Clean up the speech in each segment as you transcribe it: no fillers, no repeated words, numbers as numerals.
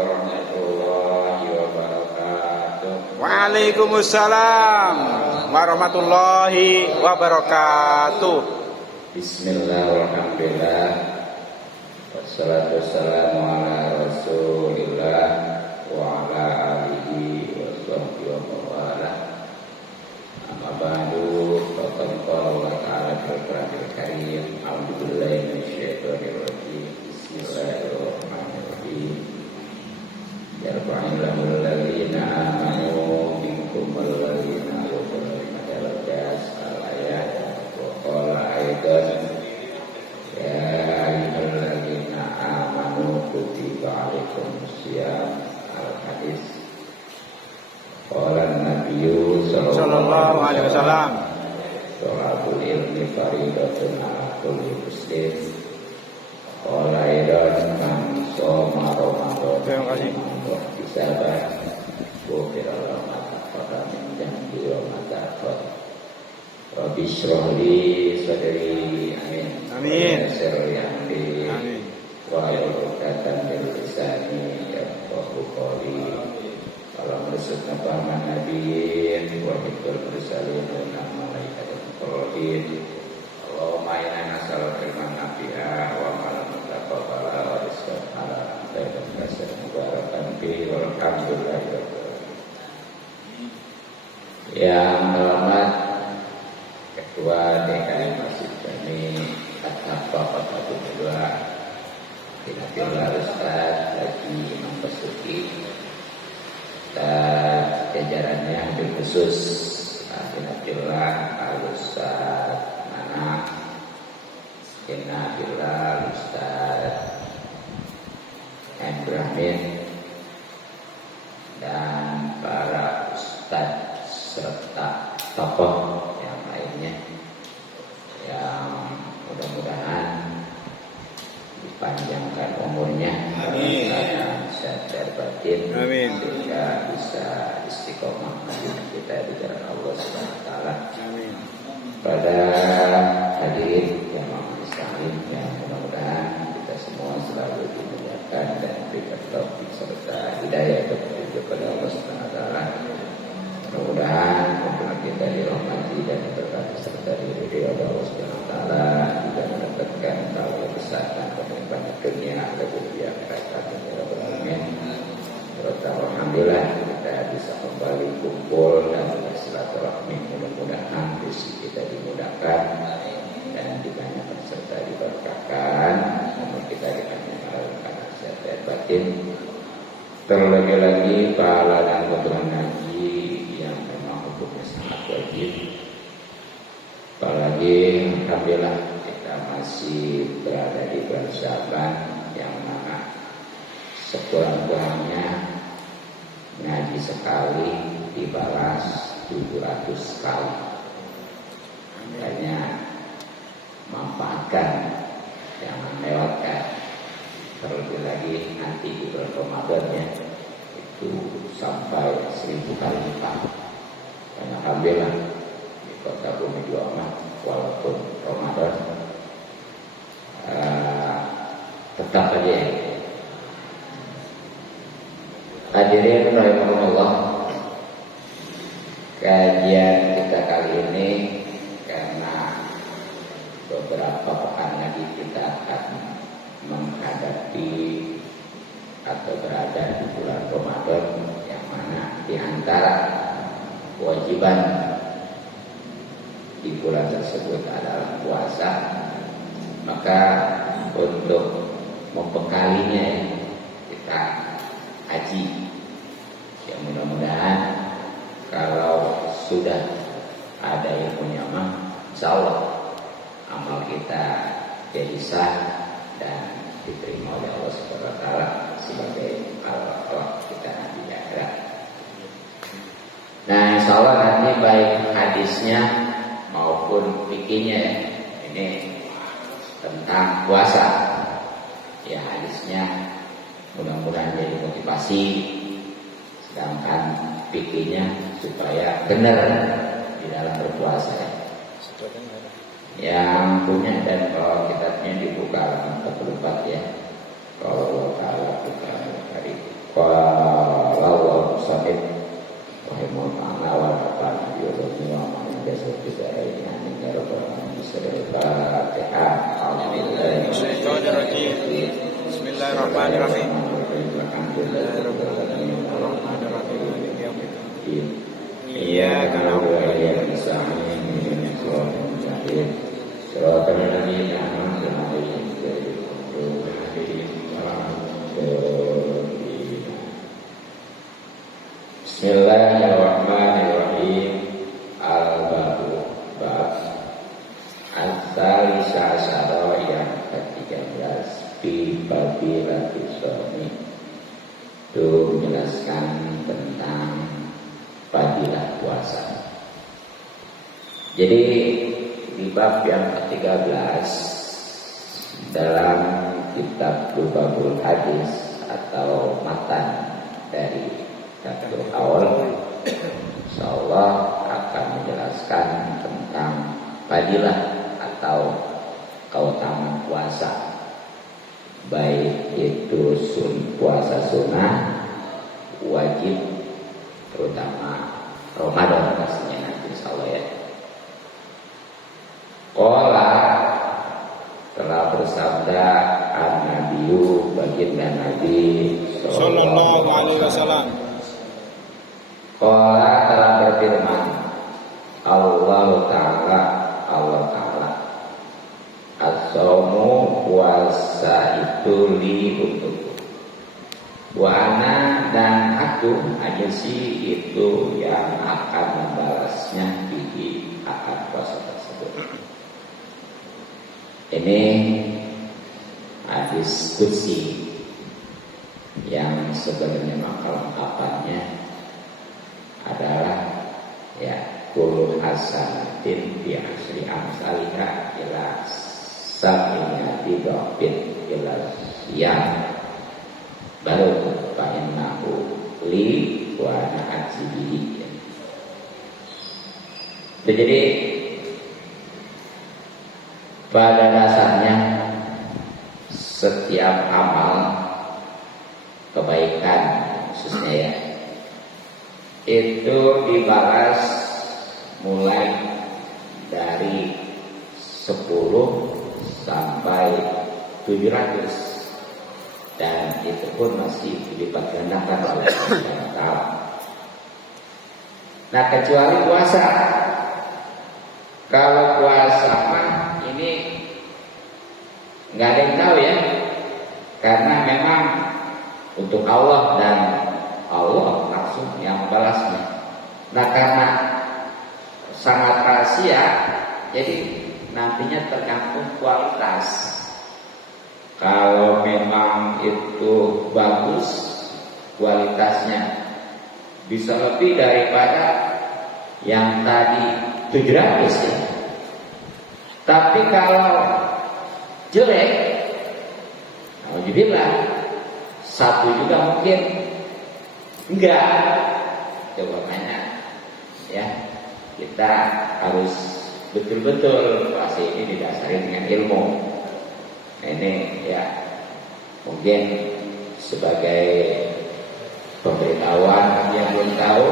warahmatullahi wabarakatuh. Waalaikumsalam warahmatullahi wabarakatuh. Bismillahirrahmanirrahim. Wassalatu wassalamu ala Rasulillah wa ala alihi wa sahbihi wa mawala. Amma ba'du, faqad qala Allah ta'ala fil Qur'anil Karim. A'udzubillahi minasyaitonir rajim. Bismillahirrahmanirrahim. Yarfa'illahu alladziina aamanu minkum walladziina utul ilma darajat. Al-ayat wa qala aidan ya ayyuhalladzina amanu kutiba 'alaikumusiyam. Al-hadis. Qala an-nabiyyu sallallahu alaihi wasallam, sholaatul ilmi fardhatun 'ala kulli muslim. Qala aidan man shoma ramadan. Terima kasih. Bisa bukira lamata pada menjadi lamata Rabbi syrahli sadri. Amin. Amin. Sirri amri. Amin. Wa yurukatan bil lisani yafqahu qawli. Alam rusukna paman nabiyin wa hibdul mursalin wa malaikatul muqarrabin. Allahumma inna nas'aluka ilman nafi'a wa amalan mutaqabbala wa rizqan halalan thayyiban katsiran mubarakan fihi walhamdulillahi rabbil alamin. Yang terhormat Ketua DKM Masjid Jami At-Taqwa Kota Kedua Dinatillah Ustaz Haji Imam Basuki dan jajarannya hadir khusus Dinatillah Al-Ustaz Nana, Dinatillah Ustaz Ibrahim dan para ustaz serta tokoh yang lainnya yang mudah-mudahan dipanjangkan umurnya, dan sehat batin, sehingga bisa istiqomah kita di jalan Allah Subhanahu wa taala. Pada hadirin yang sekalian, yang mudah-mudahan kita semua selalu dimuliakan dan diberikan taufik serta hidayah kepada Allah Subhanahu wa taala. Mudah-mudahan kumpulan kita dirahmati dan diberkati serta diridhoi oleh Allah Subhanahu wa taala, juga mendapatkan taufik kesehatan kehidupan dunia dan di akhirat. Amin. Alhamdulillah kita bisa kembali kumpul dan bersilaturahmi. Mudah-mudahan rezeki kita dimudahkan dan dibanyakan serta diberkahkan. Umur kita dipanjangkan sehat dan batin. Terlebih lagi pahala dan kebutuhan haji yang memang hukumnya sangat wajib. Apalagi alhamdulillah kita masih berada di bulan Syaban yang mana sekurang-kurangnya ngaji sekali dibalas 700 kali. Makanya manfaatkan, jangan lewatkan. Terlebih lagi nanti di bulan Ramadan ya, itu sampai 1000 kali lipat. Dan alhamdulillah di kota Bumi Juamat walaupun Ramadan tetap aja ya. Hadirin rahimakumullah, kajian kita kali ini karena beberapa pekan lagi kita akan menghadapi atau berada di bulan Ramadan, yang mana di antara kewajiban di bulan tersebut adalah puasa. Maka untuk membekalinya kita haji, yang mudah-mudahan kalau sudah ada ilmunya mah insyaallah amal kita jadi sah dan diterima oleh Allah Subhanahu wa taala sebagai amal kita nanti di akhirat. Nah, insyaallah nanti baik hadisnya maupun fikihnya ini tentang puasa. Ya, hadisnya mudah-mudahan jadi motivasi, sedangkan fikihnya supaya benar di dalam berpuasa. Yang punya dan kalau kitabnya dibuka halaman 44 ya. Kalau Allah Ta'ala buka dari Bismillahirrahmanirrahim. Iyyaka na'budu wa iyyaka nasta'in. Shiratal ladzina an'amta 'alaihim ghairil maghdubi 'alaihim waladdallin. Bismillahirrahmanirrahim. Al-Babu bab Al-Thalisa Asyara yang ke-13 Fi Fadilati Shaumi, itu menjelaskan tentang fadilah puasa. Jadi di bab yang ke-13 dalam kitab Lubabul Hadis atau matan dari Kitabul Awal, insyaallah akan menjelaskan tentang fadilah atau keutamaan puasa, baik itu puasa sunnah, wajib, terutama Ramadan pastinya nanti insyaallah ya. Qala telah bersabda an-nabiyyu baginda Nabi sallallahu alaihi wasallam. Qala telah berfirman Allah Ta'ala as-saumu puasa itu li untukku, wa ana dan aku ajasi itu yang akan membalasnya di akan puasa tersebut. Ini hadis qudsi yang sebenarnya kelengkapannya adalah ya kullu hasanatin bi asri amsalika ila sab'inati dhafin ila siyam baru fa'innahu li wa ana ajzihi. Jadi pada dasarnya setiap amal kebaikan khususnya ya itu dibalas mulai dari 10 sampai 700, dan itu pun masih dilipat gandakan oleh Allah Ta'ala. Nah kecuali puasa. Kalau puasa mah ini nggak ada yang tahu ya, karena memang untuk Allah dan Allah langsung yang membalasnya. Nah karena sangat rahasia, jadi nantinya tergantung kualitas. Kalau memang itu bagus kualitasnya, bisa lebih daripada yang tadi 700 ya. Tapi kalau jelek, alhamdulillah, satu juga mungkin enggak. Coba tanya ya, kita harus betul-betul puasa ini didasari dengan ilmu. Nah, ini ya mungkin sebagai pemberitahuan yang belum tahu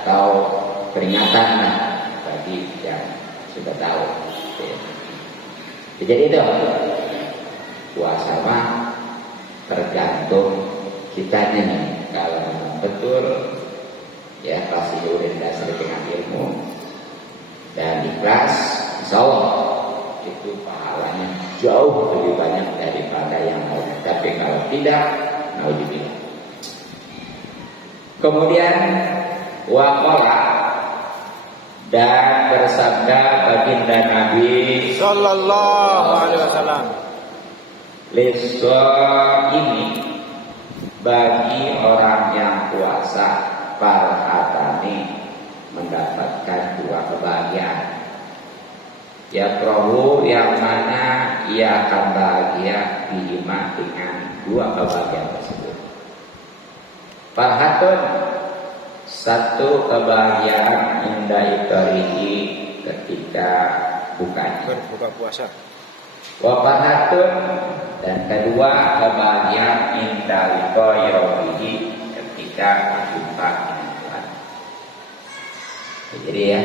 atau peringatan bagi yang sudah tahu. Jadi itu puasa mah tergantung kitanya nih. Kalau betul ya pasti udah didasari dengan ilmu dan ikhlas, insyaallah itu pahalanya jauh lebih banyak daripada yang lain. Tapi kalau tidak, naudzubillah. Kemudian waqala dan bersabda baginda Nabi sallallahu alaihi wasallam, liso ini bagi orang yang puasa farhatani mendapatkan 2 kebahagiaan. Ya prahu yang mana ia akan bahagia bihima dengan 2 kebahagiaan tersebut. Farhatun, 1 kebahagiaan indah itorihi ketika berbuka puasa. Wa farhatun, dan kedua kebahagiaan indah itorihi ketika berjumpa dengan Tuhan. Jadi ya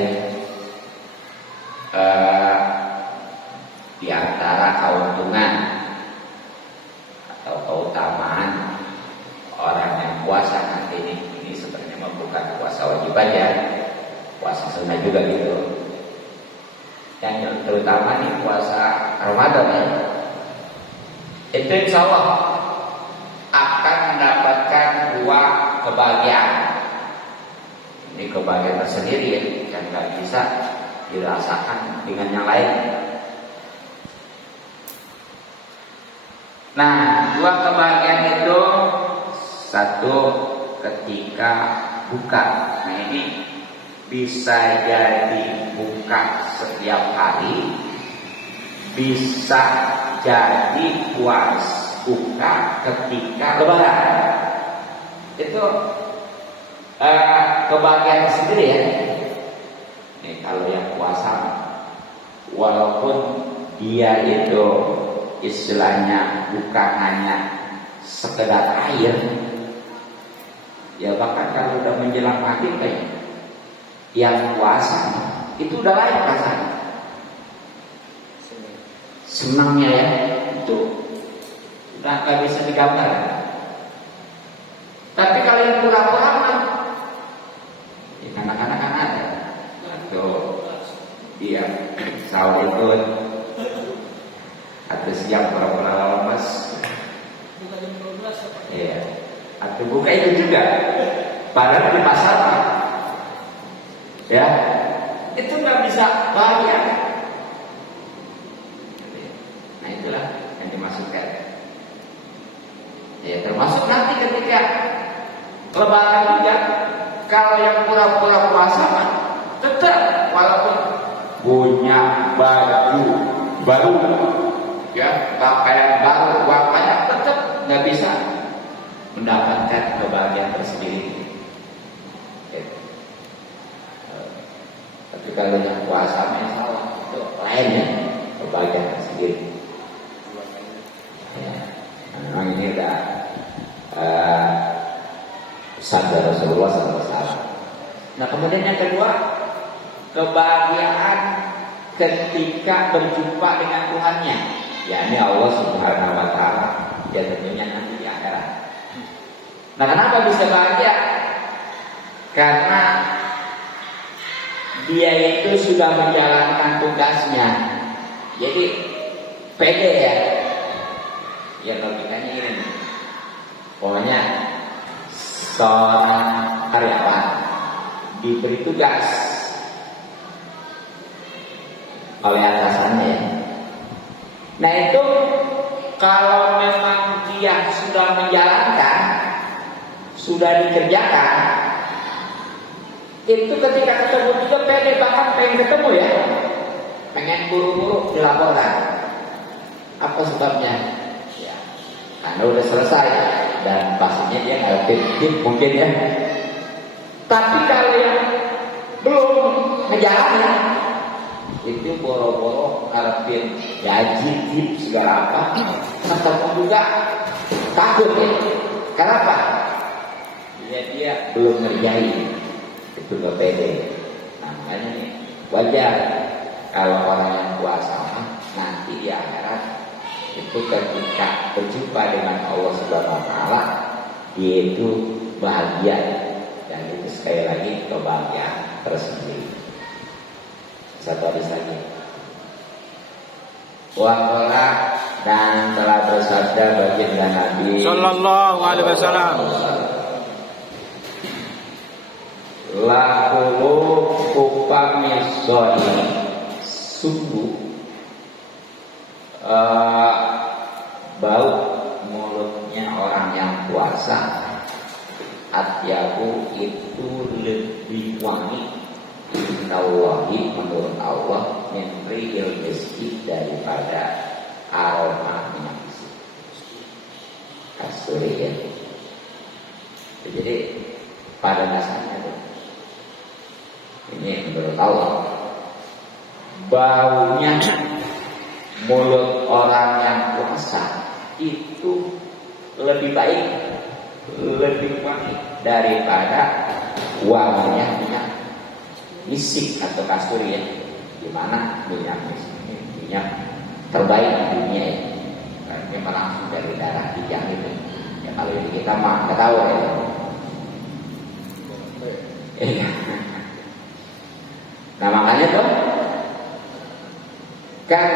di antara keuntungan atau keutamaan orang yang puasa nanti ini sebenarnya bukan puasa wajib aja, puasa sunnah juga gitu. Yang terutama nih puasa Ramadan ya, itu insya Allah akan mendapatkan dua kebahagiaan. Ini kebahagiaan tersendiri ya, yang nggak bisa dirasakan dengan yang lain. Nah, dua kebahagiaan itu, satu ketika buka. Nah ini bisa jadi buka setiap hari, bisa jadi buka ketika Lebaran. Itu kebahagiaan sendiri ya. Nih kalau yang puasa, walaupun dia itu istilahnya bukan hanya sekedar air, ya bahkan kalau udah menjelang maghrib yang puasa itu udah lain rasanya. Senangnya ya, itu udah gak bisa digambar. Tapi kalau yang pura-pura mah, ya anak-anak kan ada. Tuh, dia sahur ikut, atau siap pura-pura lemas. Iya, atau buka itu juga. Padahal di pasar, ya, itu nggak bisa bahagia. Nah itulah yang dimaksudkan. Ya termasuk nanti ketika Lebaran juga, kalau yang pura-pura puasa tetap walaupun punya baju baru, ya pakaian baru, warnanya tetap nggak bisa mendapatkan kebahagiaan tersendiri. Ya. Tapi kalau yang puasa salah itu lainnya kebahagiaan tersendiri. Ya. Memang ini udah sabda Rasulullah SAW. Nah kemudian yang kedua, kebahagiaan ketika berjumpa dengan Tuhannya, yakni Allah Subhanahu Wa Taala. Ya tentunya nanti di akhirat. Nah kenapa bisa bahagia? Karena dia itu sudah menjalankan tugasnya. Jadi pede ya. Ya logikanya ini nih. Pokoknya seorang karyawan diberi tugas oleh atasannya. Nah itu kalau memang dia sudah menjalankan, sudah dikerjakan, itu ketika ketemu juga pede, bahkan pengen ketemu ya, pengen buru-buru dilaporkan. Apa sebabnya? Ya, karena udah selesai dan pastinya dia ngerti mungkin ya. Tapi kalau yang belum ngejalanin, itu boro-boro ngarepin gaji, tip segala apa, ketemu juga takut ya. Kenapa? Dia belum ngerjain, itu gak pede. Nah makanya nih wajar kalau orang yang puasa nanti di akhirat itu ketika berjumpa dengan Allah Subhanahu Wa Taala, dia itu bahagia, dan itu sekali lagi kebahagiaan tersendiri. Satu hadis lagi. Waqala, dan telah bersabda baginda Nabi Sallallahu Alaihi Wasallam, lakulu upami soni, sungguh bau mulutnya orang yang puasa, atyabu itu lebih wangi Allahi menurut Allah, memberi ilmiski daripada aroma minyak isi kasturi ya. Jadi pada dasarnya tuh, ini menurut Allah, baunya mulut orang yang puasa itu lebih baik, lebih wangi daripada wanginya minyak misik atau kasturi ya. Dimana minyak misik ini minyak terbaik di dunia ya. memang langsung dari darah kijang itu. Ya kalau di kita mah nggak tahu ya. Iya. Nah makanya tuh kan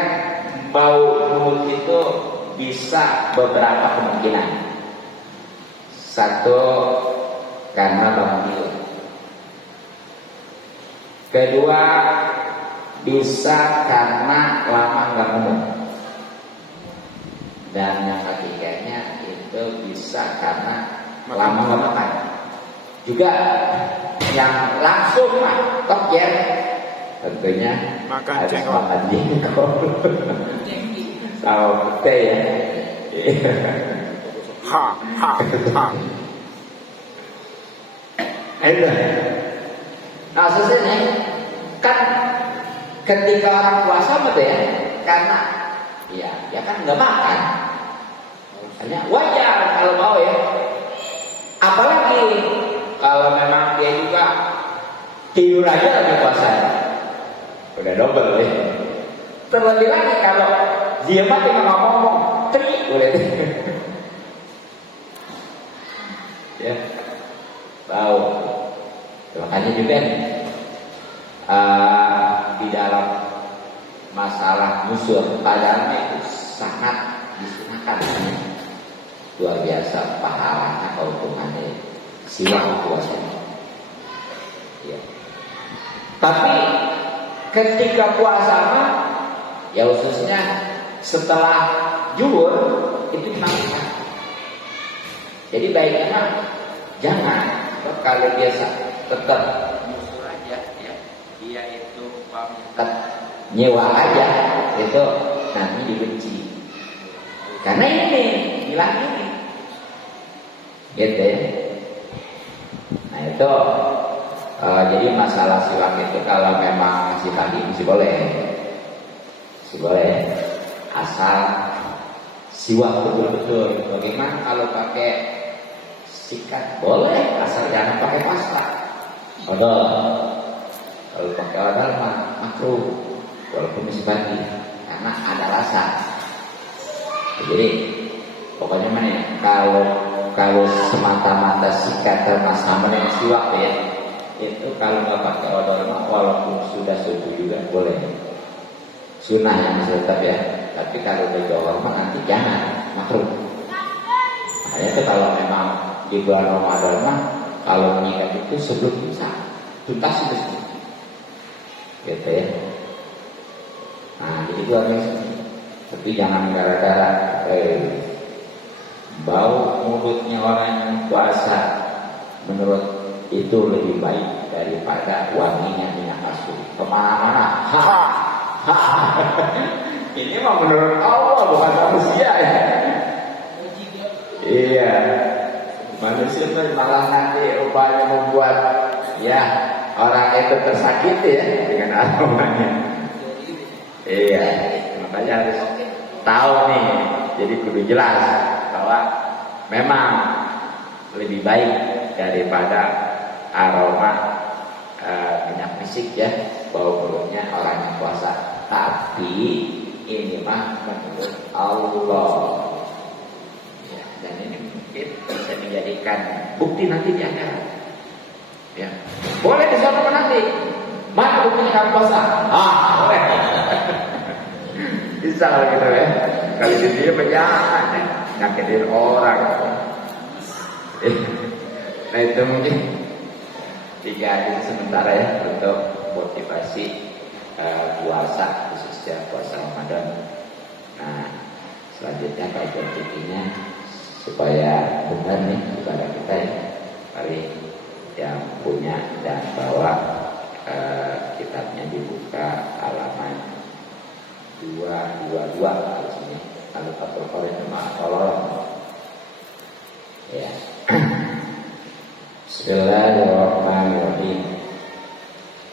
bau mulut itu bisa beberapa kemungkinan. Satu, karena bau mulut. Kedua, bisa karena lama nggak minum. Dan yang ketiganya itu bisa karena lama nggak makan. Juga yang langsung mah ya tentunya makan harus jengkol. makan jengkol sama pete ya. Ha ha ha. Ayo. Nah selesai kan ketika orang puasa betul ya, karena ya kan nggak makan, hanya wajar kalau mau ya. Apalagi kalau memang dia juga tidur aja lagi puasa, udah double ya. Terlebih lagi kalau dia mah tinggal ngomong, teri boleh. Ya, tahu. Makanya juga di dalam masalah musuh padahal itu sangat disunahkan, luar biasa pahalanya keuntungannya siwak puasa. Ya. Tapi ketika puasa mah ya khususnya setelah zuhur itu dimakan. Jadi baiknya mah jangan kalau biasa tetap musuh aja ya, dia itu nyewa aja itu nanti dibenci karena ini bilang ini gitu ya. Nah itu jadi masalah siwak itu kalau memang masih pagi masih boleh asal siwak betul-betul. Bagaimana kalau pakai sikat? Boleh asal jangan pakai pasta. Odol. Kalau pakai odol mah makruh walaupun masih pagi karena ada rasa. Jadi pokoknya mana ya, kalau semata-mata sikat sama dengan siwak ya, itu kalau nggak pakai odol mah walaupun sudah subuh juga boleh. Sunnah yang tetap ya. Tapi kalau udah johor mah nanti jangan, makruh. Makanya itu kalau memang di bulan Ramadan mah kalau menyikat itu sebelum bisa tuntas itu, gitu ya. Nah jadi itu harus. Tapi jangan gara-gara bau mulutnya orang yang puasa menurut itu lebih baik daripada wanginya minyak asli kemana-mana. Ini mah menurut Allah bukan manusia ya. Iya, manusia itu malah nanti upaya membuat ya orang itu tersakiti ya dengan aromanya. Iya, makanya harus tahu nih. Jadi kudu jelas bahwa memang lebih baik daripada aroma minyak misik ya, bau mulutnya orang yang puasa. Tapi ini mah menurut Allah ya, dan ini mungkin bisa menjadikan bukti nanti di akhirat ya. Boleh disatukan nanti mana buktinya kamu puasa? Boleh. Bisa kalau gitu ya. Kalau di sini jangan nyakitin orang. Nah itu mungkin 3 hari sementara ya untuk motivasi puasa, khususnya puasa Ramadan. Nah selanjutnya kajian intinya supaya benar nih kepada kita ya, kali yang punya dan bawa kitabnya dibuka halaman 222 di sini. Kalau Fathul Qorib cuma tolong ya. Bismillahirrahmanirrahim.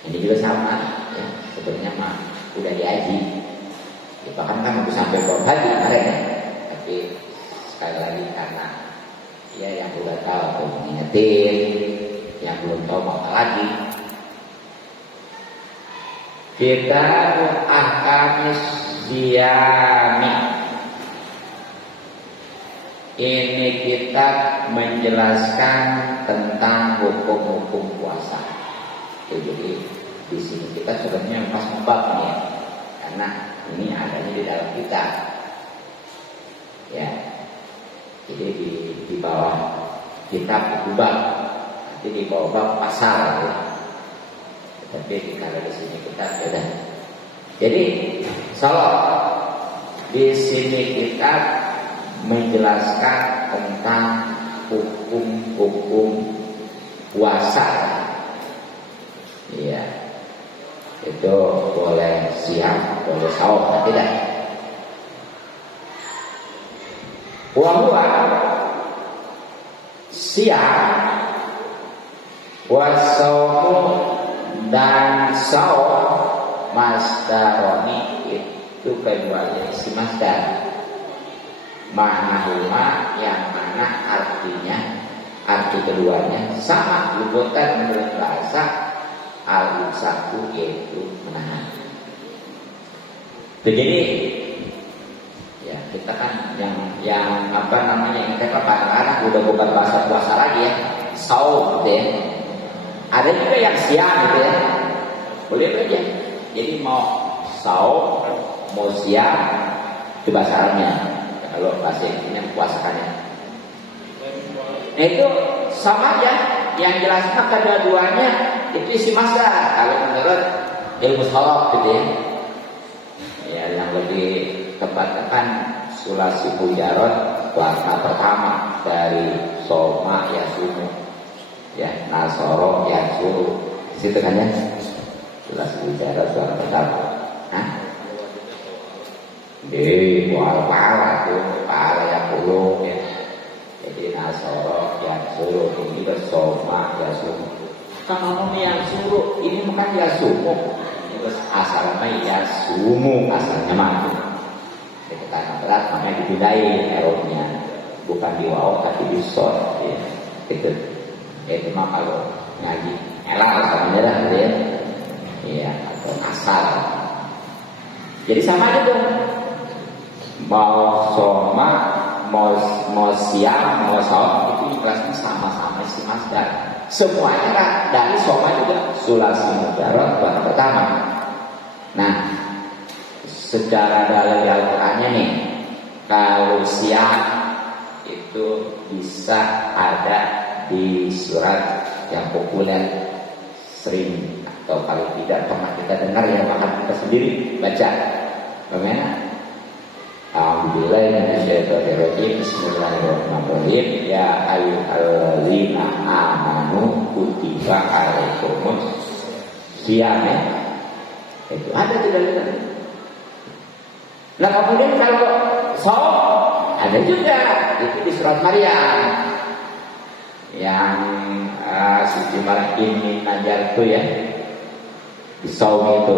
Ini juga sama ya, sebenarnya mah udah diaji. Ya, bahkan kan aku sampai bawah pagi kemarin ya. Tapi sekali lagi karena ya yang udah tahu aku mengingetin, yang belum tahu mau apa lagi. Kita ahkamis siyami. Ini kitab menjelaskan tentang hukum-hukum puasa. Jadi di sini kita sebenarnya pas membab nih, karena ini adanya di dalam kitab. Ya, jadi di bawah kitab itu bab, nanti di bawah bab pasal. Ya. Tapi kalau di sini kita beda. Jadi salah di sini kita menjelaskan tentang hukum-hukum puasa. Iya, itu boleh siang, boleh sahur, tidak. Wa siang, wasaumu dan sahur masdaroni itu keduanya isi masdar. Maknahuma yang mana arti keduanya sama lubutan menurut bahasa al-imsaku yaitu menahan. Jadi ya kita kan yang apa namanya kita kadang-kadang udah bukan bahasa puasa lagi ya, saum gitu ya. Ada juga yang siang gitu ya, boleh aja. Jadi mau saum mau siang itu bahasa Arabnya. Kalau bahasa intinya puasakannya. Nah itu sama aja. Yang jelasnya kedua-duanya itu isi masdar. Kalau menurut ilmu sholok gitu ya. Ya yang lebih tepatnya kan sulasi mujarad warna pertama dari soma ya sumu. Ya nasoro ya suruh. Situ kan ya. Sulasi mujarad warna pertama. Hah? Di pala yang puluh ya. Jadi nasoro yang suruh ini bersoma ya suruh. Kalau yang suruh ini bukan ya sumu. Itu asalnya ya sumu asalnya mah. Jadi karena berat makanya dipindahin erotnya bukan di waw tapi di sod. Ya. Itu mah kalau ngaji elal sama dah gitu ya. Iya atau asal. Jadi sama aja tuh. Mau soma, mau siang, mau sahur itu ikhlasnya sama-sama isi masdar. Semuanya kan dari soma juga sulasi mujarad bahasa pertama. Nah, secara dalil Al-Qur'annya nih, kalau siang itu bisa ada di surat yang populer sering atau kalau tidak pernah kita dengar ya bahkan kita sendiri baca. Bagaimana? Alhamdulillah minasyaitonirrajim. Bismillahirrahmanirrahim. Ya ayyuhallazina amanu kutiba alaikumus shiyam. Itu ada di dalam. Nah kemudian kalau shaum ada juga itu di surat Maryam yang suci malah ini najar itu ya di shaum itu.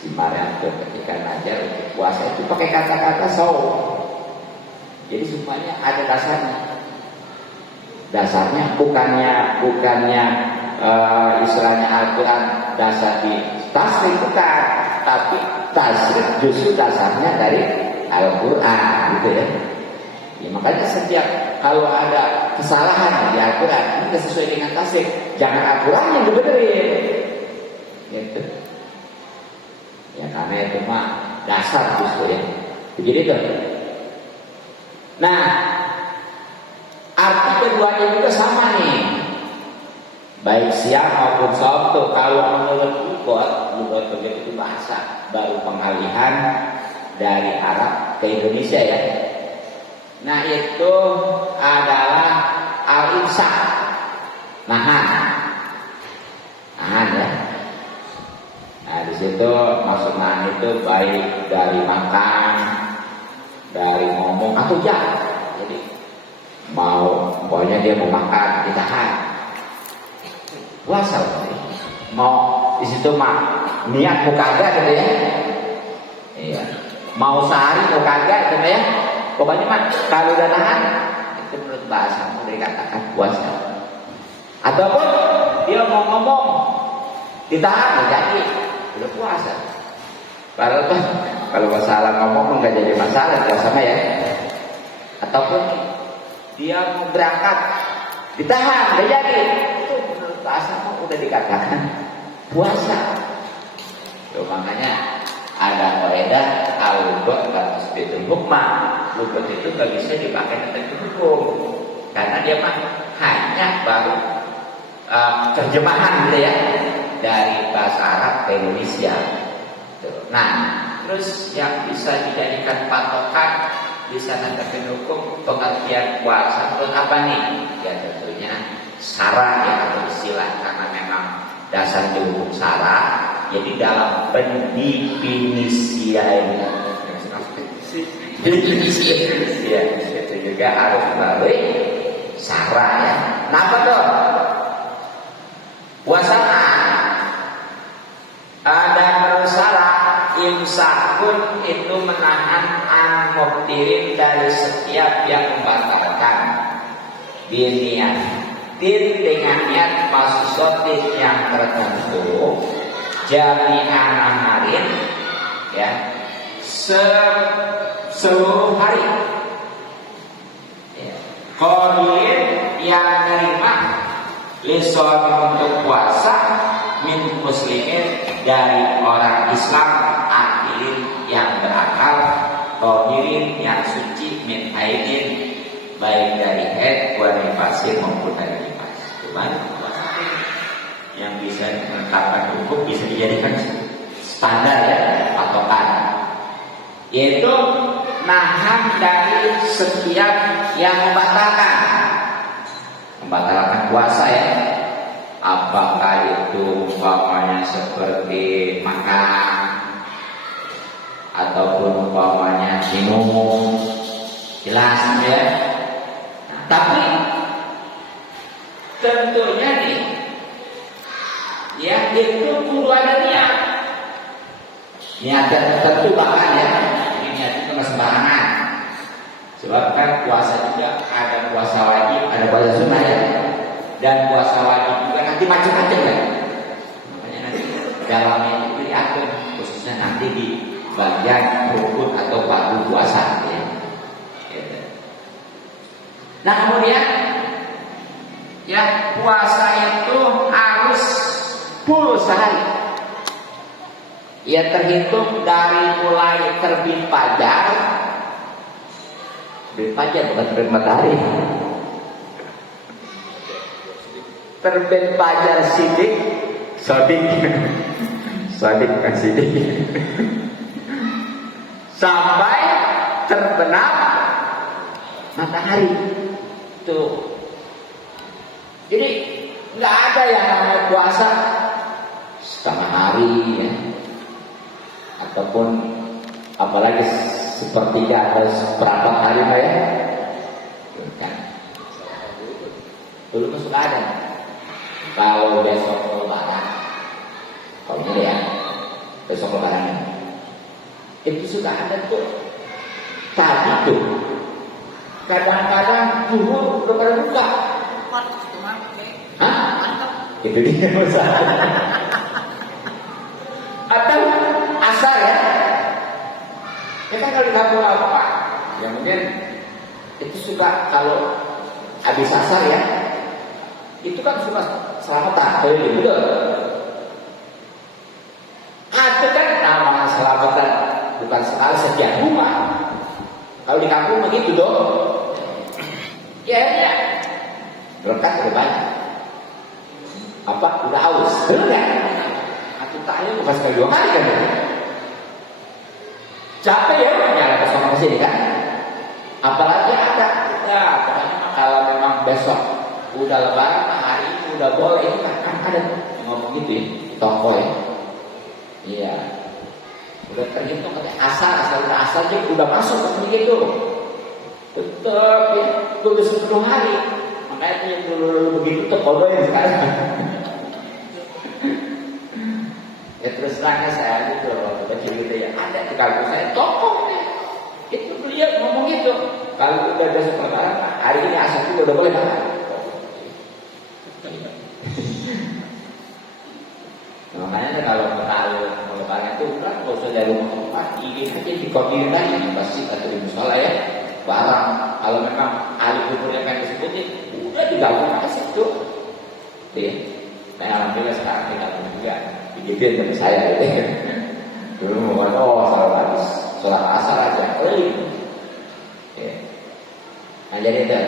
Si Maryam itu ketika najar untuk puasa itu pakai kata-kata saum. Jadi semuanya ada dasarnya. Dasarnya bukannya istilahnya Al-Quran dasar di tasrif bukan, tapi tasrif justru dasarnya dari Al-Quran gitu ya. Ya makanya setiap kalau ada kesalahan di Al-Quran ini sesuai dengan tasrif, jangan Al-Quran yang dibenerin. Gitu. Ya karena itu mah dasar justru ya. Begitu itu. Nah, arti keduanya juga sama nih. Baik siang maupun sahur tuh kalau menurut lugat itu bahasa baru pengalihan dari Arab ke Indonesia ya. Nah itu adalah al-imsak, nahan ya. Nah di situ maksud nahan itu baik dari makan, dari ngomong atau jalan. Jadi pokoknya dia mau makan ditahan. Puasa mau di situ mah niat mau kagak gitu ya. Iya. Mau sehari mau kagak gitu ya. Pokoknya mah kalau udah nahan itu menurut bahasa udah dikatakan puasa. Ataupun dia mau ngomong ditahan jadi udah puasa. Kalau masalah ngomong nggak jadi masalah sama ya. ataupun dia mau berangkat ditahan, nggak jadi, itu menurut asal udah dikatakan puasa. Tuh, makanya ada kaidah al-lughah tasbihul hukmah. Lughah itu nggak bisa dipakai untuk hukum, karena dia mah hanya baru terjemahan gitu ya dari bahasa Arab ke Indonesia. Nah, terus yang bisa dijadikan patokan bisa nanti hukum pengertian puasa menurut apa nih? Ya tentunya syara ya, atau istilah, karena memang dasar hukum syara. Jadi dalam pendefinisian ya, itu juga harus melalui syara ya. Kenapa dong? Puasa ada bersyarat imsakun itu menahan an-mubtirin dari setiap yang membatalkan biniat dengan niat maksudatin yang tertentu jami'an amarin ya seluruh hari ya. Qadin yang menerima lisan untuk puasa min muslimin dari orang Islam akilin yang berakal, qadirin yang suci min haidin baik dari haid wa nifasin maupun dari nifas. Cuman yang bisa menetapkan hukum bisa dijadikan standar ya, patokan, yaitu nahan dari setiap yang membatalkan puasa ya. Apakah itu umpamanya seperti makan ataupun umpamanya minum, jelas ya. Nah, tapi tentunya nih ya itu kudu ada niat tertentu bahkan ya. Ini niat itu nggak sembarangan. Sebab kan puasa juga ada puasa wajib, ada puasa sunnah ya. Dan puasa wajib juga nanti macam-macam kan. Makanya nanti dalamnya itu diatur, khususnya nanti di bagian rukun atau fardu puasa ya. Nah kemudian ya puasa itu harus full sehari. Ya terhitung dari mulai terbit fajar. Terbit fajar bukan terbit matahari. Terbit fajar sidik, sodik kan sidik, sampai terbenam matahari. Tuh. Jadi nggak ada yang namanya puasa setengah hari ya, ataupun apalagi sepertiga atau seperempat hari ya. Kan. Dulu kan sudah ada. Kalau besok lebaran, kalau ini ya besok lebaran itu sudah ada tuh. Tadi tuh kadang-kadang zuhur udah pada buka. Hah? Itu dia masalah. Atau asar ya? Ya kan kalau di kampung apa? Ya mungkin itu suka kalau habis asar ya. Itu kan suka selamatan, betul. Ada kan nama selamatan bukan sekali setiap rumah. Kalau di kampung begitu dong. Ya. Berkat udah banyak. Apa? Udah haus. Betul ya? Aku tanya bukan sekali 2 kali kan. Capek ya jalan ke sana sini kan. Apalagi ada. Ya, pokoknya kalau memang besok udah lebaran hari ini udah boleh itu kan ada ngomong gitu ya di toko ya. Iya. Udah terhitung katanya asal aja udah masuk kan begitu. Tetap ya, udah 10 hari. Makanya yang dulu begitu tuh kodoin sekarang. Ya terus terangnya saya gitu waktu kecil gitu ya. Ada di kampung saya toko ya. Itu beliau ngomong gitu. Kalau udah besok lebaran hari ini asal juga udah boleh makan. Makanya kalau mau lebaran itu kan kalau sudah dari rumah tempat ini aja dikoordinir lagi di masjid atau di musola ya barang Kalau memang ahli kubur yang pengen disebutin, udah digabung aja situ. Ya. Nah, alhamdulillah sekarang digabung juga. Digituin dari saya gitu. Dulu mau habis sholat asar aja, ya. Nah jadi itu.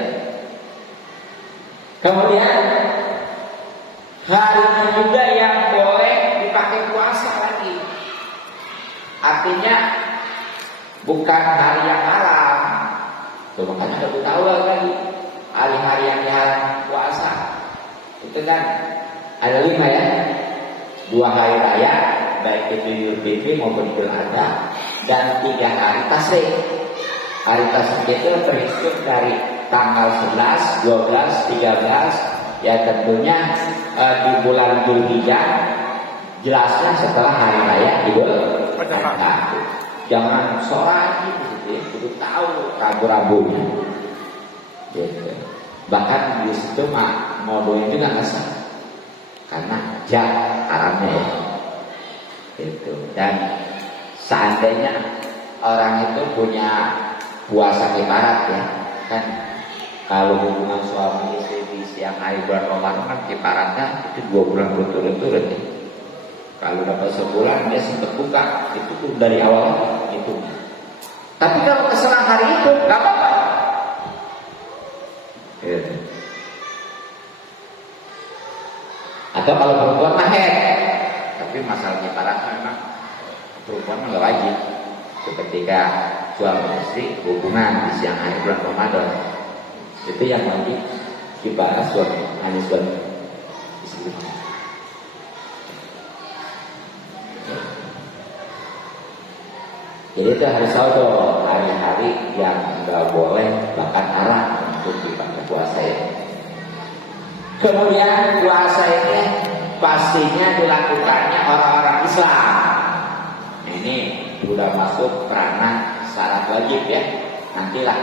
Kemudian harinya juga yang boleh dipakai puasa lagi. Artinya bukan hari yang haram. Tuh makanya udah tahu lagi hari-hari yang diharam puasa. Itu kan ada 5 ya. 2 hari raya, baik itu Idul Fitri maupun Idul Adha, dan 3 hari tasyrik. Hari tasyrik itu terhitung dari tanggal 11, 12, 13, ya tentunya di bulan Dzulhijjah, jelasnya setelah hari raya Idul Adha. Jangan sorak gitu ya, kudu tahu rabu-rabunya. Gitu. Bahkan di situ mau doain juga nggak sah, karena haramnya ya. Itu. Dan seandainya orang itu punya puasa kifarat ya, kan kalau hubungan suami istri di siang hari bulan Ramadan kan kifaratnya itu 2 bulan berturut-turut ya. Kalau dapat sebulan dia sempat buka, itu tuh dari awal itu. Tapi kalau keselang hari itu nggak apa-apa. Gitu. Atau kalau perempuan mah tapi masalahnya para memang perempuan nggak wajib. Ketika suami istri hubungan di siang hari bulan Ramadan, itu yang wajib dibahas suami hanya suami istri. Jadi itu harus tahu tuh hari-hari yang nggak boleh bahkan haram untuk dipakai puasa ya. Kemudian puasa ini pastinya dilakukannya orang-orang Islam. Ini sudah masuk ranah syarat wajib ya. Nantilah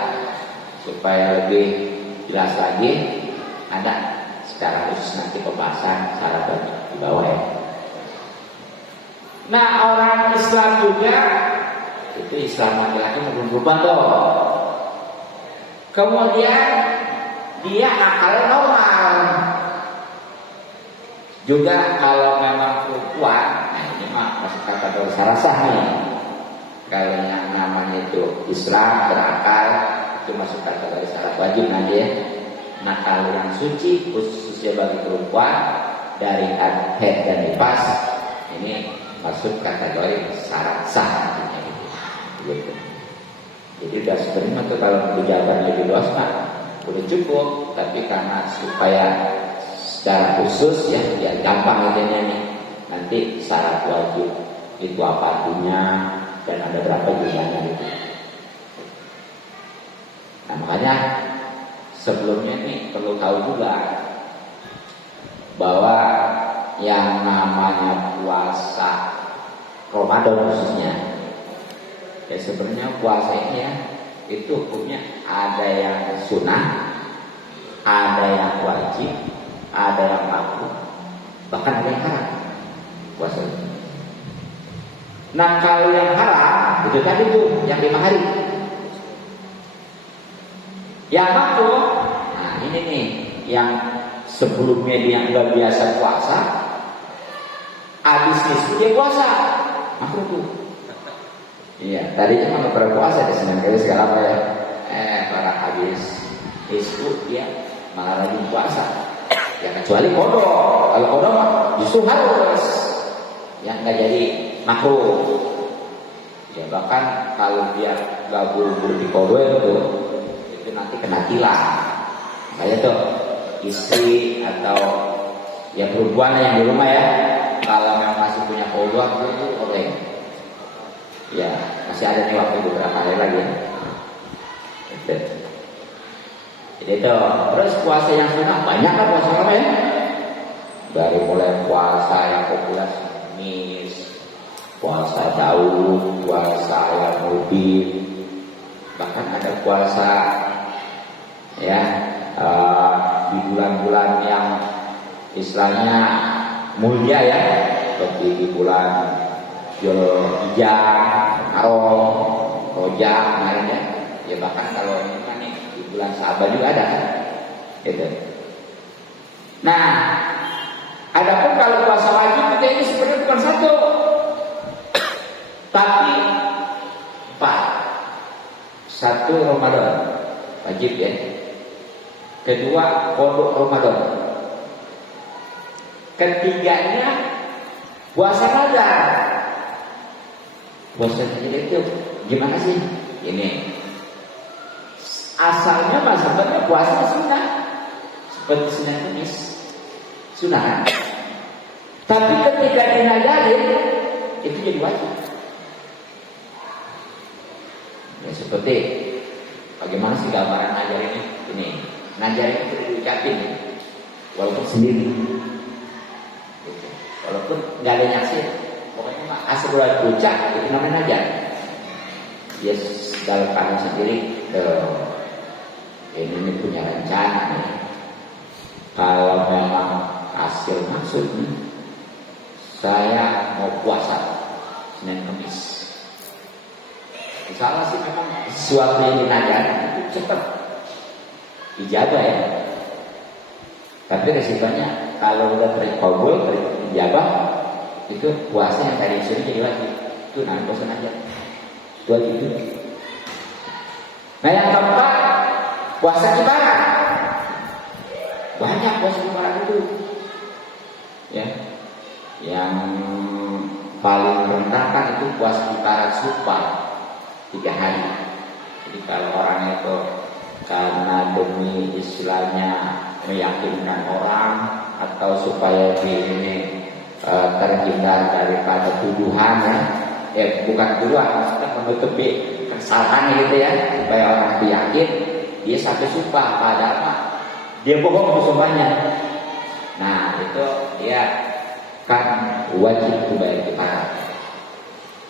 supaya lebih jelas lagi ada secara khusus nanti pembahasan syarat wajib di bawah ya. Nah orang Islam juga itu Islam laki-laki maupun perempuan tuh. Kemudian dia akalnya normal. Juga kalau memang perempuan, nah ini mah masih kata rasa nih. Kalau yang namanya itu Islam berakal itu masuk kategori syarat wajib nanti ya. Nah kalau yang suci khususnya bagi perempuan dari haid dan nifas ini masuk kategori syarat sah nantinya gitu. Jadi udah sebenarnya tuh kalau jawaban lebih luas mah udah cukup, tapi karena supaya secara khusus ya gampang intinya nih. Nanti syarat wajib itu apa artinya dan ada berapa jumlahnya gitu. Nah makanya sebelumnya nih perlu tahu juga bahwa yang namanya puasa Ramadan khususnya ya sebenarnya puasa ini ya itu hukumnya ada yang sunnah, ada yang wajib, ada yang makruh, bahkan ada yang haram puasa. Nah kalau yang haram itu tadi tuh yang 5 hari. Yang makruh, nah ini nih yang sebelumnya dia nggak biasa puasa, habis itu dia puasa, makruh tuh. Iya, tadinya nggak pernah puasa di Senin Kamis sekarang ya. Para habis itu dia malah rajin puasa. Ya kecuali kodok. Kalau kodok mah justru harus yang nggak jadi makruh. Ya bahkan kalau dia nggak buru-buru di kodok itu nanti kena tilang. Kayak tuh istri atau ya perempuan yang di rumah ya. Kalau memang masih punya kodok itu boleh. Ya masih ada nih waktu beberapa hari lagi. Jadi itu terus puasa yang sunnah banyak kan puasa apa ya? Dari mulai puasa yang populer Kamis, puasa Daud, puasa yang Mubin, bahkan ada puasa ya di bulan-bulan yang istilahnya mulia ya, seperti di bulan Dzulhijjah, Muharram, Rojab, kemarin ya. Ya bahkan kalau ini kan nih di bulan Sa'ban juga ada kan? Gitu. Nah, adapun kalau puasa wajib kita ini sebenarnya bukan satu, tapi 4. Satu Ramadan wajib ya. Kedua qada Ramadan. Ketiganya puasa nazar. Puasa nazar itu gimana sih? Ini asalnya sebenarnya puasa sunnah, seperti sunnah Kamis, sunnah kan? Tapi ketika dinazarin itu jadi wajib. Ya, seperti bagaimana sih gambaran nazar ini? Ini nazar itu diucapin, walaupun sendiri, gitu. Walaupun nggak ada nyaksir, pokoknya mah asal udah ucap itu namanya nazar. Ya dalam keadaan sendiri, ini punya rencana nih. Kalau memang hasil maksud nih, saya mau puasa Senin Kamis. Salah sih memang sesuatu yang dinazar itu cepat dijaga ya. Tapi resikonya kalau udah terkabul, terjabah, itu puasa yang tadi sudah jadi wajib. Itu namanya puasa nazar. Itu wajib juga. Nah yang keempat, puasa kibarat. Banyak puasa kibarat itu. Ya, yang paling rendah kan itu puasa kibarat sumpah 3 hari. Jadi kalau orang itu karena demi istilahnya meyakinkan orang atau supaya diri ini terhindar daripada tuduhan ya, bukan tuduhan, maksudnya menutupi kesalahan gitu ya, supaya orang yakin dia sampai sumpah padahal dia bohong sumpahnya. Nah itu dia kan wajib bayar kifarat.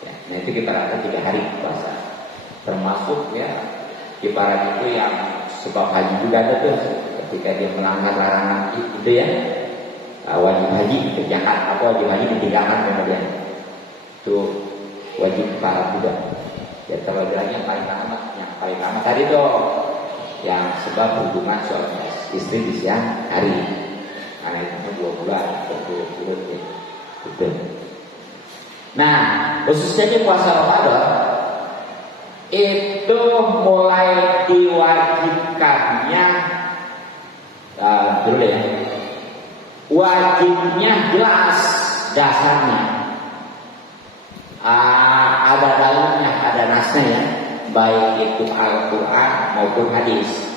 Ya, nah itu kifaratnya 3 hari puasa. Termasuk ya kifarat itu yang sebab haji juga ada tuh, ketika dia melanggar larangan itu ya, wajib haji dikerjakan, apa wajib haji ditinggalkan kemudian itu wajib kifarat juga. Ya terlebih lagi yang paling lama tadi tuh yang sebab hubungan suami istri di siang hari, karena itu 2 bulan berturut-turut ya. Betul. Nah khususnya di puasa Ramadan itu mulai diwajibkannya dulu ya, wajibnya jelas dasarnya, ada dalamnya, ada nasnya ya, baik itu Al-Quran maupun hadis.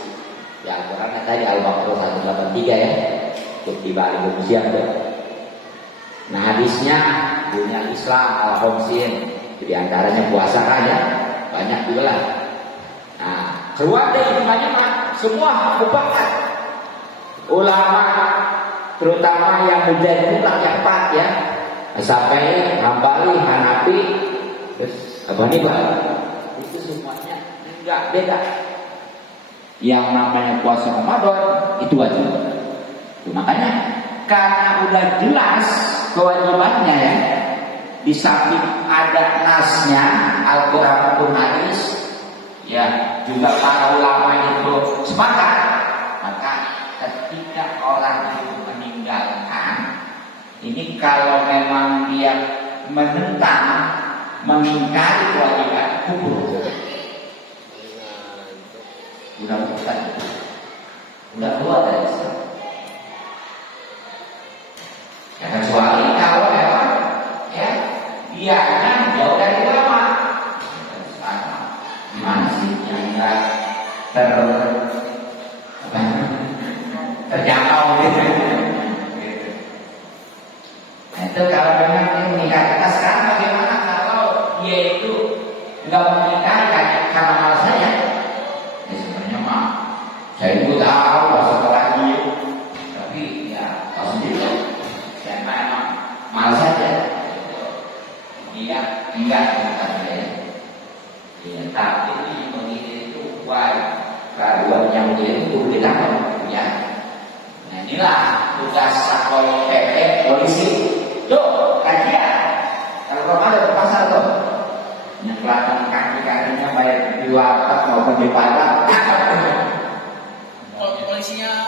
Ya Al-Quran tadi Al-Baqarah 183 ya, kutiba alaikum syiyam. Nah hadisnya punya Islam al-khamsin, di antaranya puasa aja, banyak juga lah. Nah keluar dari banyak semua mufakat ulama, terutama yang menjadi yang 4 ya, sampai Hambali, Hanafi, terus apa nih Pak? Itu semuanya enggak beda. Yang namanya puasa Ramadan itu wajib. Makanya karena udah jelas kewajibannya ya, di samping ada nasnya Al-Quran maupun hadis, ya juga para ulama itu sepakat, maka ketika orang itu meninggalkan ini, kalau memang dia menentang, mengingkari kewajiban, kufur. Udah bukan, udah keluar dari Islam. Ya, kecuali kalau memang ya dianya jauh dari ulama. Gimana sih yang enggak terjangkau gitu. Nah, itu kalau memang dia menikah kita sekarang, bagaimana kalau dia itu enggak menikah karena malas saja? Ya sebenarnya mah saya itu tahu bahasa lagi, tapi ya tahu sendiri. Karena memang malas saja. Dia enggak ya. Ya, tapi ini begini itu karuan yang dia itu dilakukan ya. Nah inilah tugas Satpol PP polisi. Tuh kajian. Kalau Ramadan pasal tuh nyemplungkan kaki-kakinya baik di warteg maupun di pasar. Yang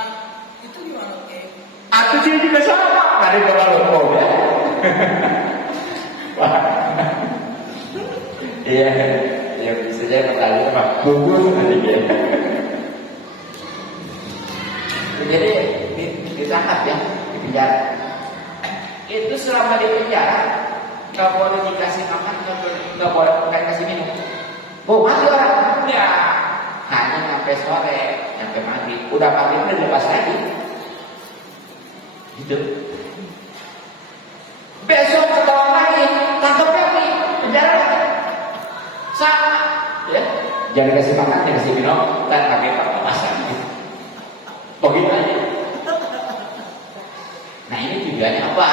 itu gimana kayak? Aku sih juga sama, dari Kuala Lumpur ya. Iya, ya bisa saja pertanyaan Pak. Bungkus nanti ya. Jadi ditangkap ya di penjara. Itu selama di penjara nggak boleh dikasih makan, nggak boleh dikasih minum. Oh mati orang ya, hanya sampai sore, sampai maghrib. Udah maghrib udah lepas lagi. Gitu. Besok ketahuan lagi, tangkap lagi, penjara lagi. Sama, ya. Jangan kasih makan, jangan kasih minum, dan pakai papasan. Begitu aja. Nah ini tujuannya apa?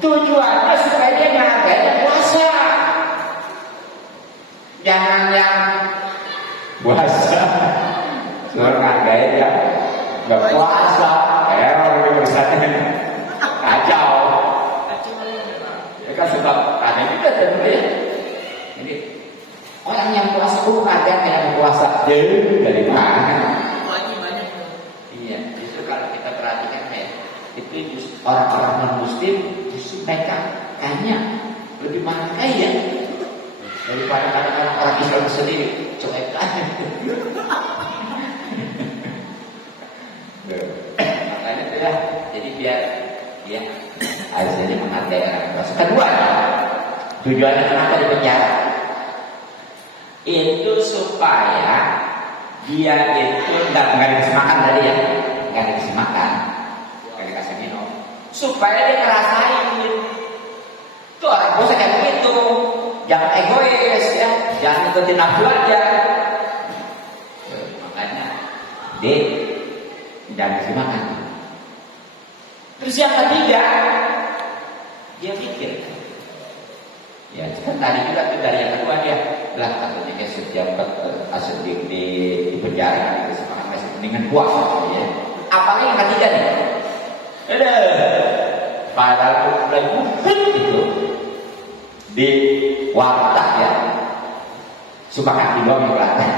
Tujuannya supaya dia menghargai puasa. Jangan yang puasa, suruh menghargai ya, nggak puasa. Orang urusannya kacau. Ya kan sebab ada juga tentunya. Jadi orang yang puasa ada yang puasa jauh dari mana? Banyak. Iya, justru kalau kita perhatikan ya, itu justru orang-orang non Muslim justru mereka kayaknya lebih menghargai ya daripada orang Islam sendiri. Cuek aja. Makanya itu ya, jadi biar ya harus jadi menghargai orang puasa. Kedua, tujuannya kenapa di penjara? Itu supaya dia itu nggak dikasih makan tadi ya, nggak dikasih makan, nggak dikasih minum, supaya dia ngerasain. Itu orang puasa kayak begitu, jangan egois ya, jangan ikutin nafsu aja. Makanya dia jangan kasih makan. Terus yang ketiga, dia pikir. Ya, kan tadi juga tuh dari yang kedua dia bilang katanya kayak setiap asal di penjara itu semangat masih dengan puasa ya. Apalagi yang ketiga nih, ada padahal mulai itu di warteg ya, suka kaki doang yang belakang.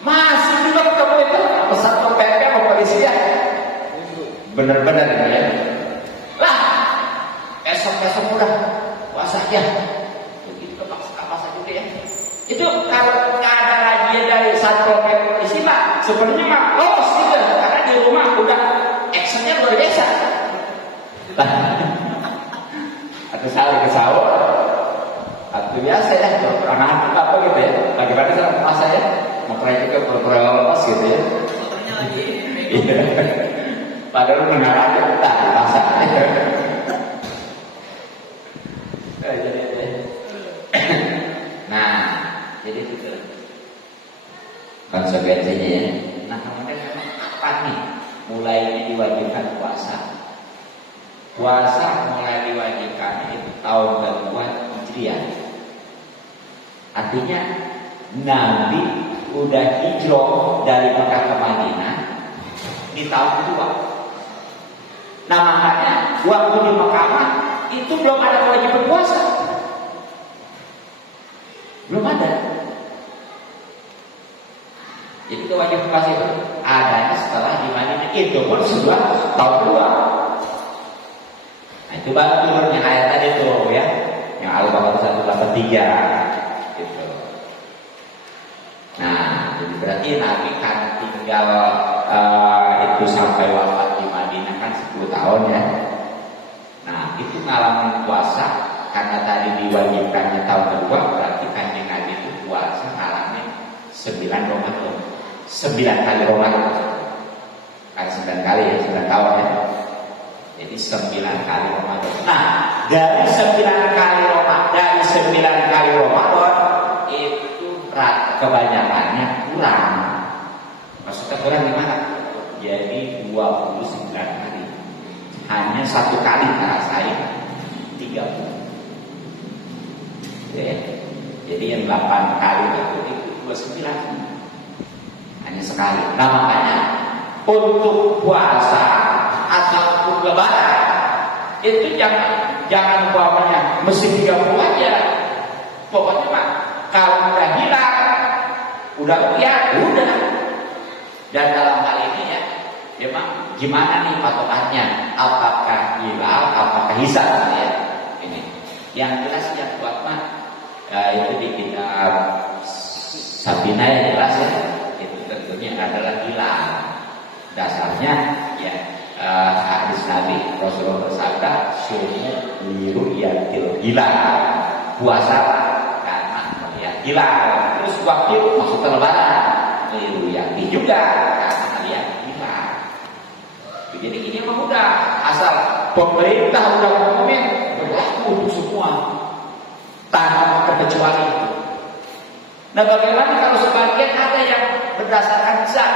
Masih juga ketemu itu pesan PP sama polisi ya, bener-bener ya. Lah, esok udah puasa aja. Begitu apa juga ya. Itu kalau nggak ada razia dari satpol pp polisi mah sebenarnya mah lolos gitu, karena di rumah udah actionnya luar biasa. Atau ke sahur, atau biasa ya, anak-anak apa gitu ya. Bagaimana cara puasa ya? Makanya juga berproses gitu ya. Motornya lagi. Iya. Padahal mengarah ke kita puasa. Nah, jadi itu konsekuensinya ya. Nah, kemudian memang apa nih mulai diwajibkan puasa? Puasa mulai diwajibkan itu tahun kedua Hijriah. Artinya Nabi udah hijrah dari Mekah ke Madinah di tahun kedua. Nah makanya waktu di Mekah itu belum ada kewajiban puasa. Belum ada. Jadi kewajiban puasa itu adanya setelah di Madinah, itu pun sudah tahun kedua. Nah itu baru turunnya ayat tadi tuh ya, yang Al-Baqarah 183 gitu. Nah jadi berarti Nabi kan tinggal itu sampai wafat di Madinah kan 10 tahun ya. Nah itu ngalamin puasa karena tadi diwajibkannya tahun kedua, berarti kanjeng Nabi itu puasa ngalamin 9 Ramadan, 9 kali Ramadan. Kan 9 kali ya, 9 tahun ya. Jadi 9 kali Ramadan. Nah dari 9 kali Ramadan itu kebanyakannya kurang. Maksudnya kurang gimana? Jadi 29 kali. Hanya 1 kali ngerasain 30. Ya. Jadi yang 8 kali itu 29. Hanya sekali. Nah makanya untuk puasa atau lebaran itu jangan umpamanya mesti 30 aja. Pokoknya mah kalau udah hilang, udah ya udah Dan dalam hal ini ya, memang gimana nih patokannya? Apakah hilal, apakah hisab ya? Ini. Yang jelas yang kuat mah itu di kitab Sabina ya jelas ya. Itu tentunya adalah hilal. Dasarnya ya hadis Nabi Rasulullah bersabda, "Sumu liru'yatil hilal." Puasalah karena melihat hilal. Terus waktu maksud lebaran liruyati juga karena melihat hilal. Jadi ini mah udah asal pemerintah udah ngomongin berlaku untuk semua tanpa terkecuali. Nah bagaimana kalau sebagian ada yang berdasarkan hisab?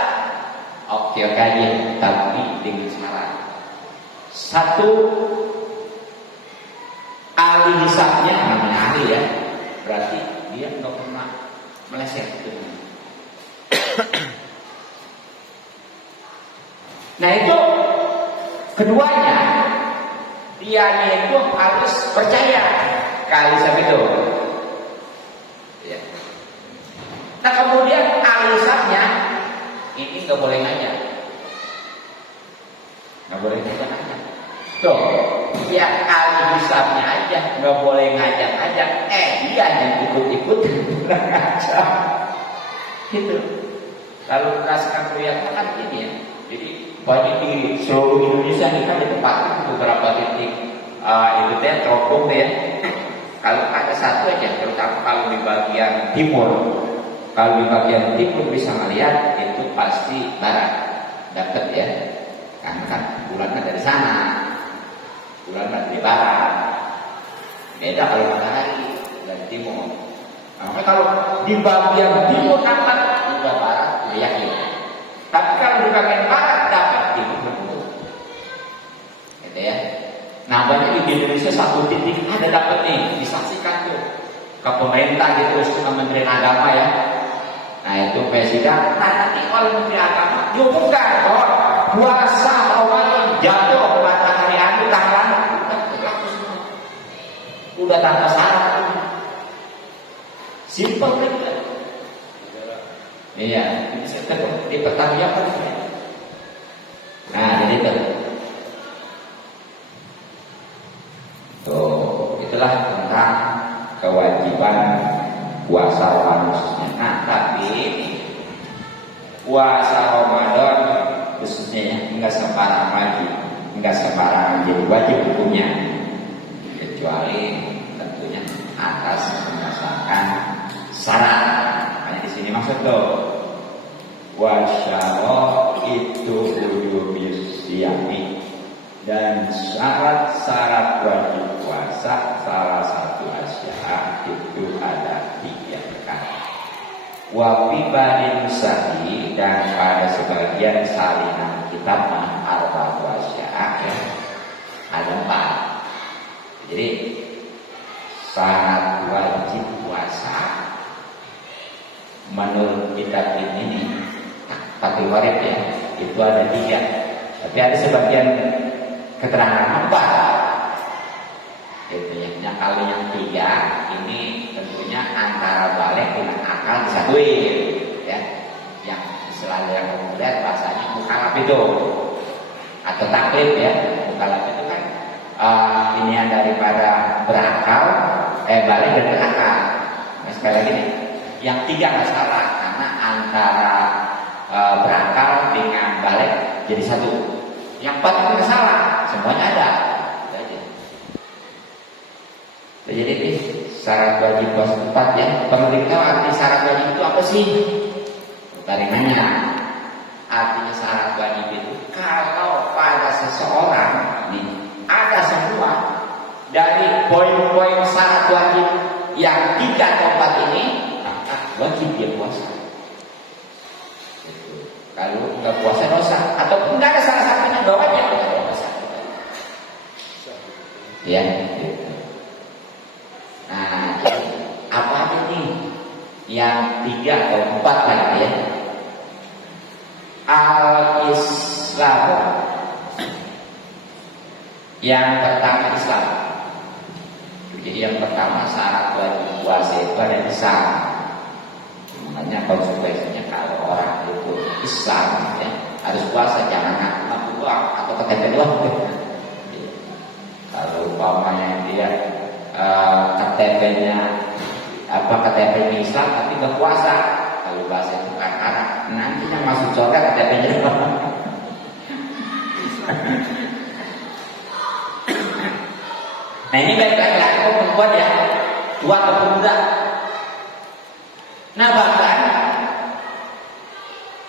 Oke aja, tapi dengan syarat. Satu, ahli hisabnya namanya ahli ya, berarti dia nggak pernah meleset gitu. Nah itu keduanya, dia itu harus percaya kali hisab itu. Ya. Nah kemudian ahli hisabnya ini nggak boleh ngajak, nggak boleh ngajak. Tuh, ya ahli hisabnya aja nggak boleh ngajak-ngajak, dia yang ikut-ikut ngajak. Gitu. Kalau berdasarkan proyeknya kan ini ya, jadi banyak di seluruh Indonesia nih kan ditempatkan beberapa titik itu teh teropong ya. Kalau ada satu aja, terutama kalau di bagian timur, kalau di bagian timur bisa melihat itu pasti barat, deket ya, karena kan bulannya dari sana. Bulan dari barat, beda kalau matahari dari timur. Nah, kalau di bagian timur nampak udah barat, udah yakin. Tapi kalau di bagian barat dapat timur, gitu ya. Nah banyak di Indonesia satu titik ada dapat nih, disaksikan tuh ke pemerintah gitu, ke Kementerian Agama ya. Nah itu presiden, nanti oleh Menteri Agama diumumkan bahwa puasa Ramadan jatuh matahari anu tanggal udah tanpa syarat, simpel kan? Iya, bisa dipertanyakan. Nah, jadi itu. Tuh, itulah tentang kewajiban puasa Ramadan khususnya. Nah, tapi puasa Ramadan khususnya enggak sembarang wajib, enggak sembarang jadi wajib hukumnya, kecuali tentunya atas berdasarkan syarat. Makanya di sini maksud tuh wasyaro itu wujubis siyami, dan syarat-syarat wajib puasa salah satu asya itu ada 3 perkara. Wabibadin sahi, dan pada sebagian salinan kitab arba'atu asya ada 4. Jadi syarat wajib puasa menurut kitab ini Fathul Warid ya, itu ada 3. Tapi ada sebagian keterangan 4. Itu yang kalau yang 3 ini tentunya antara balik dengan akal disatuin ya. Yang selalu yang populer bahasanya mukhalaf itu atau taklid ya. Mukhalaf itu kan ini yang daripada berakal balik dari akal. Nah, sekali lagi nih, yang 3 nggak salah karena antara berakal dengan balik jadi 1. Yang 4 itu nggak salah, semuanya ada. Jadi ini syarat wajib puasa 4 ya. Penting tahu arti syarat wajib itu apa sih? Taringannya, artinya syarat wajib itu kalau pada seseorang nih ada semua dari poin-poin syarat wajib yang 3 atau 4 ini, maka wajib dia puasa. Kalau nggak puasa dosa, atau nggak ada salah satunya nggak wajib dosa. Ya. Gitu. Nah, apa ini yang 3 atau 4 lagi ya? Al-Islam. Yang pertama Islam. Jadi yang pertama syarat wajib puasa itu ada Islam. Makanya konsekuensinya kalau orang itu Islam ya, harus puasa, jangan ngaku doang atau KTP doang. Kalau umpamanya dia KTP-nya KTP-nya Islam tapi nggak puasa, kalau bahasa itu karena nantinya masuk surga KTP-nya doang. Nah ini baik laki-laki atau perempuan ya, tua atau muda. Nah bahkan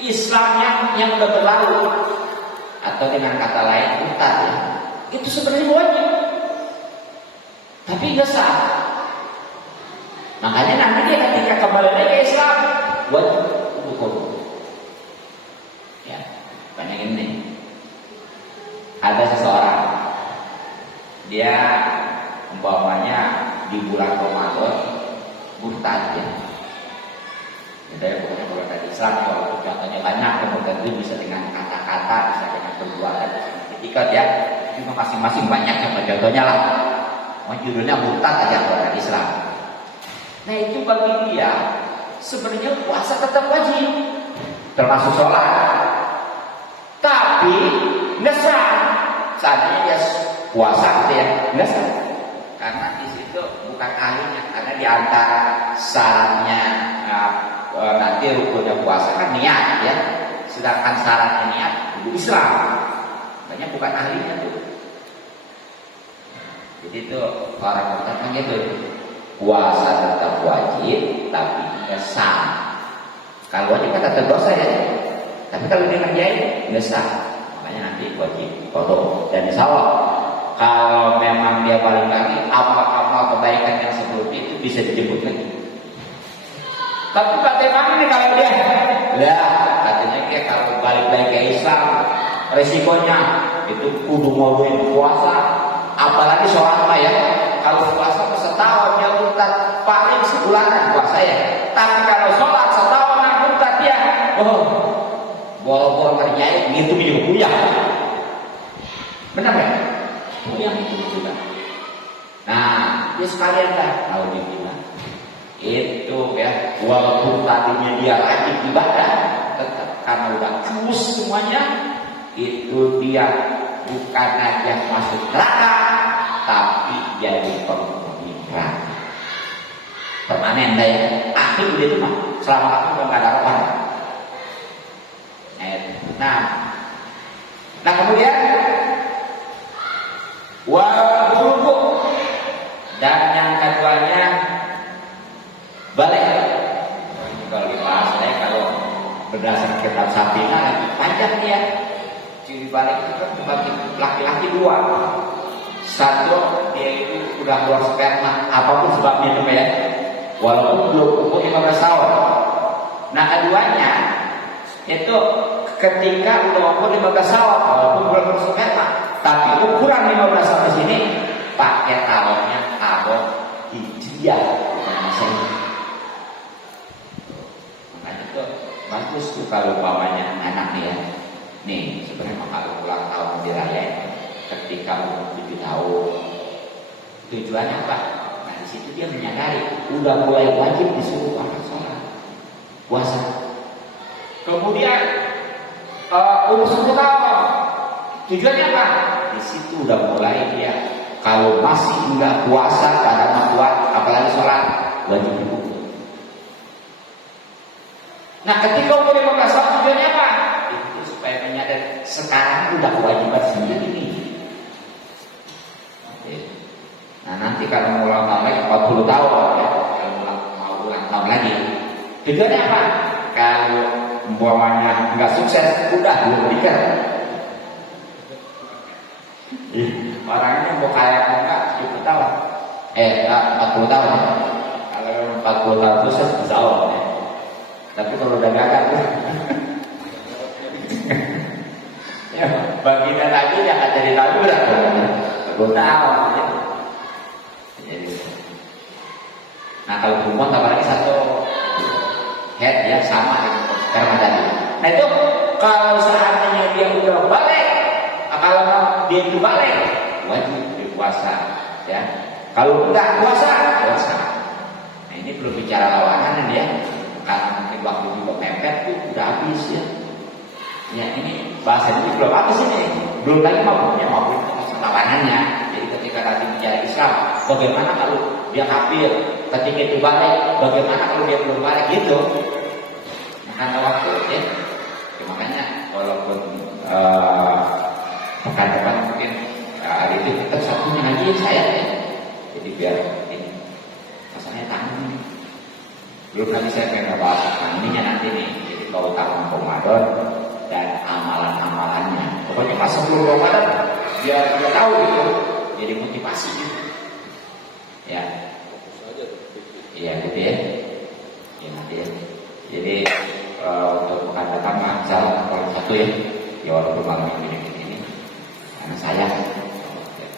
Islamnya yang udah berlalu atau dengan kata lain murtad ya, itu sebenarnya wajib, tapi nggak sah. Makanya nanti dia ketika kembali lagi ke Islam wajib hukum. Ya, banyak ini. Ada seseorang dia umpamanya di bulan Ramadan murtad ya. Kita pokoknya bukan Islam, kalau contohnya banyak, kemudian itu bisa dengan kata-kata, bisa dengan perbuatan, bisa dengan etikat ya. Itu masing-masing banyak yang contohnya lah. Judulnya murtad aja bukan Islam. Nah itu bagi dia sebenarnya puasa tetap wajib, termasuk sholat. Tapi nggak sah. Seandainya dia puasa gitu ya, nggak sah. Karena di situ bukan ahlinya, karena di antara syaratnya nanti rukunnya puasa kan niat ya, sedangkan syaratnya niat itu Islam, banyak bukan ahlinya tuh. Jadi itu orang mengatakan gitu, puasa tetap wajib tapi nggak sah. Kalau wajib kan tetap dosa ya, tapi kalau dia ngerjain nggak sah, makanya nanti wajib qadha. Dan insya Allah kalau memang dia balik lagi, amal-amal kebaikan yang sebelumnya itu bisa dijemput lagi. Tapi bagaimana nih kalau dia? Lah, katanya kayak kalau balik lagi ke Islam, resikonya itu kudu ngomongin puasa, apalagi sholat mah ya. Kalau puasa setahun ya murtad, paling sebulanan puasa ya. Tapi kalau sholat setahun nak murtad ya, boro-boro kerjain gitu juga puyah. Benar ya? Puyah itu juga. Nah, dia sekalian dah kalau dia bilang itu ya, walaupun tadinya dia rajin ibadah, tetap karena udah cus semuanya, itu dia bukan aja masuk neraka, tapi jadi penghuni neraka permanen dah ya. Akhir udah itu mah, selama aku nggak ada harapan. Nah kemudian wabuluku, dan yang keduanya balik. Kalau dibahas saya, kalau berdasarkan kitab Safinah lagi panjang dia. Ciri balik itu kan bagi laki-laki dua. Satu, dia itu udah keluar sperma, apapun sebabnya itu ya, walaupun belum umur 15 tahun. Nah keduanya itu ketika udah umur 15 tahun, walaupun belum keluar sperma, tapi ukuran 15 tahun di sini pakai tahunnya tahun Hijriah, bukan Masehi. Bagus tuh kalau umpamanya anak nih ya, nih sebenarnya kalau ulang tahun dirayain ketika umur 7 tahun, tujuannya apa? Nah di situ dia menyadari udah mulai wajib disuruh sholat, puasa. Kemudian umur 10 tahun, tujuannya apa? Di situ udah mulai dia kalau masih enggak puasa pada kuat, apalagi sholat, wajib dihukum. Nah ketika umur 15 tahun tujuannya apa? Itu supaya menyadari sekarang udah kewajiban sendiri nih. Nah nanti kalau mau ulang tahun lagi 40 tahun ya, kalau mau ulang tahun lagi, tujuannya apa? Kalau umpamanya nggak sukses, udah belum pikir. Orangnya mau kaya atau enggak 70 tahun, 40 tahun. Kalau 40 tahun sukses bisa Allah ya. Tapi kalau udah gagal ya baginda Nabi yang ada di Nabi udah tahu. Nah kalau perempuan apalagi satu head ya sama dengan sperma tadi. Nah itu kalau seandainya dia udah balik, kalau dia itu balik wajib berpuasa ya. Kalau enggak puasa. Nah ini belum bicara lawanan ya. Karena mungkin waktu juga mepet tuh udah habis ya. Ya ini bahasanya belum apa sih nih? Belum lagi maupun lawanannya. Jadi ketika nanti bicara Islam, bagaimana kalau dia kafir? Ketika itu balik, bagaimana kalau dia belum balik gitu? Nah, karena waktu ya, makanya walaupun pekan depan mungkin hari itu kita satunya lagi saya ya. Jadi biar ini masalahnya tanggung. Belum lagi saya pengen bahas ininya nanti nih. Jadi keutamaan Ramadan dan amalan-amalannya. Pokoknya pas sebelum Ramadan dia tahu gitu. Jadi motivasi gitu. Ya. Iya gitu ya. Ya nanti ya. Jadi untuk pekan datang salah kalau satu ya. Ya walaupun malam ini karena saya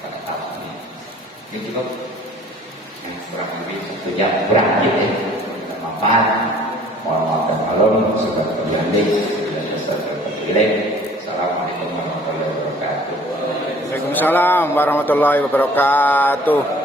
pada tahun ini cukup. Yang kurang lebih 1 jam berakhir ya. Manfaat. Mohon maaf dan maklum sudah terjadi. Assalamualaikum warahmatullahi wabarakatuh. Waalaikumsalam warahmatullahi wabarakatuh.